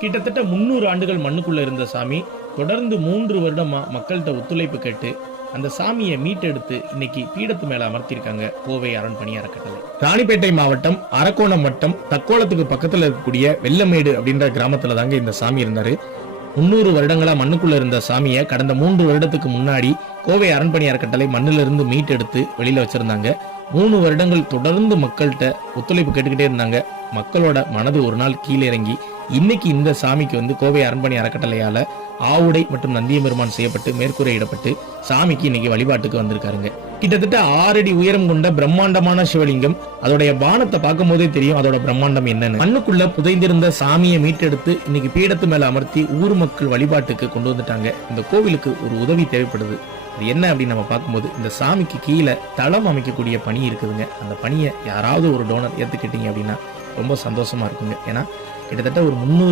கிட்டத்தட்ட 300 ஆண்டுகள் மண்ணுக்குள்ள இருந்த சாமி தொடர்ந்து 3 வருடமா மக்கள்கிட்ட ஒத்துழைப்பு கேட்டு அந்த சாமியை மீட்டெடுத்து இன்னைக்கு பீடத்து மேல அமர்த்திருக்காங்க கோவை அரண்பணி அறக்கட்டளை. ராணிப்பேட்டை மாவட்டம் அரக்கோணம் வட்டம் தக்கோலத்துக்கு பக்கத்துல இருக்கக்கூடிய வெள்ளமேடு அப்படின்ற கிராமத்துல தாங்க இந்த சாமி இருந்தாரு. 300 வருடங்களா மண்ணுக்குள்ள இருந்த சாமியை கடந்த 3 வருடத்துக்கு முன்னாடி கோவை அரண்பணி அறக்கட்டளை மண்ணிலிருந்து மீட்டெடுத்து வெளியில வச்சிருந்தாங்க. 3 வருடங்கள் தொடர்ந்து மக்கள்கிட்ட ஒத்துழைப்பு கேட்டுக்கிட்டே இருந்தாங்க. மக்களோட மனது ஒரு நாள் கீழே இறங்கி இன்னைக்கு இந்த சாமிக்கு கோவை அரண்பணி அறக்கட்டளையால ஆவுடை மற்றும் நந்தியபெருமான் செய்யப்பட்டு மேற்கூரையிடப்பட்டு சாமிக்கு இன்னைக்கு வழிபாட்டுக்கு வந்திருக்காருங்க. கிட்டத்தட்ட 6 அடி உயரம் கொண்ட பிரம்மாண்டமான சிவலிங்கம். அதோடைய பானத்தை பார்க்கும் போதே தெரியும் அதோட பிரம்மாண்டம் என்னன்னு. மண்ணுக்குள்ள புதைந்திருந்த சாமியை மீட்டெடுத்து இன்னைக்கு பீடத்து மேல அமர்த்தி ஊர் மக்கள் வழிபாட்டுக்கு கொண்டு வந்துட்டாங்க. இந்த கோவிலுக்கு ஒரு உதவி தேவைப்படுது. அது என்ன அப்படின்னு நம்ம பார்க்கும்போது இந்த சாமிக்கு கீழே தளம் அமைக்கக்கூடிய பணி இருக்குதுங்க. அந்த பணியை யாராவது ஒரு டோனர் ஏத்துக்கிட்டீங்க அப்படின்னா ரொம்ப சந்தோஷமா இருக்குங்க. ஏன்னா கிட்டத்தட்ட ஒரு 300